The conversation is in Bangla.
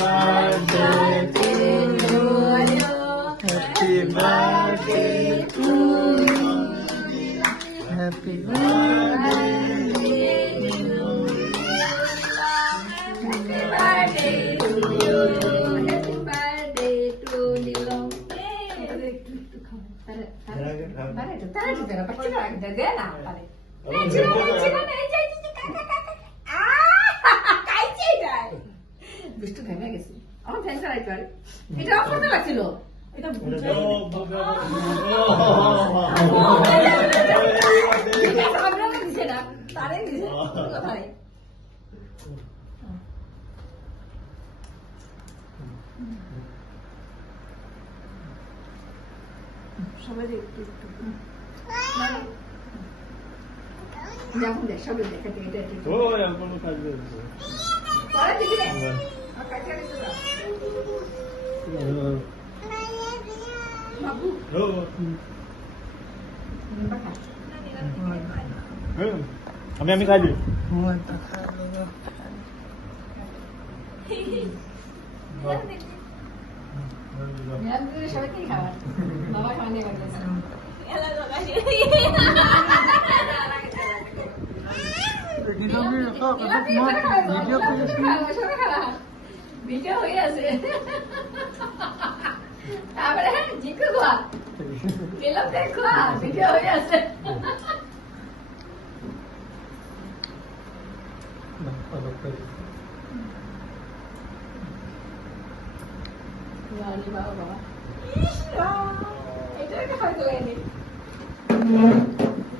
birthday to you. Happy birthday to you. Happy birthday to you. Happy birthday to you. Happy birthday to you. বৃষ্টি ভেঙে গেছে আমার ফ্যান চালাইতে পারে এটা অফ করতে লাগছিল এটা দিছে না তারে দিছে কথা নেই সবাই একটু একটু যেমন দেখ সবাই দেখাতে এটা ঠিক ও এখন কাজ করছে পরে দিবি রে আর কাছে গেছে বাবু আমি খাই দিই সবাইকে খাবার বাবা খাওয়া নিয়ে গেছে ভিডিও হয়ে আছে তারপরে জিকু খোয়া এলাম দেখো ভিডিও হয়ে আছে বাবা বাবা এটা হয়তো